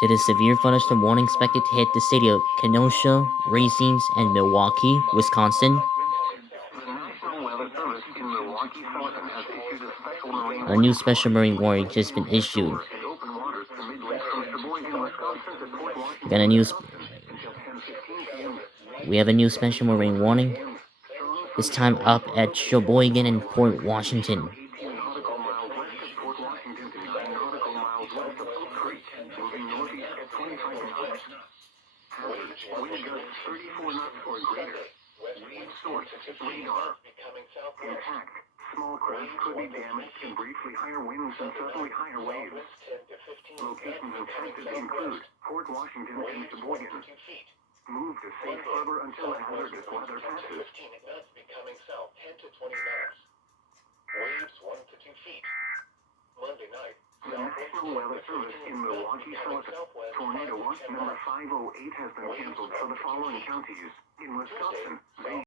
Did a severe thunderstorm warning expected to hit the city of Kenosha, Racines, and Milwaukee, Wisconsin? The National Weather Service in Milwaukee, Wisconsin has issued a special marine A new warning special marine warning just been issued. in open waters to midway from Sheboygan, Wisconsin to Port We got Washington, a new. Wisconsin until 10:15 p.m. We have a new special marine warning. This time up at Sheboygan and Port Washington. 18 nautical miles west of Port Washington to 9 nautical miles west of Oak Creek, moving northeast at 25 knots. Hazard, wind gusts 34 knots or greater. Wave source, radar. Intact. Small craft could be damaged and briefly higher winds and suddenly higher waves. Locations impacted include Port Washington and Sheboygan. Move to safe harbor until hazardous weather passes. The National Weather Service in Milwaukee, Wisconsin. Tornado watch number 508 has been canceled for the following counties. In Wisconsin,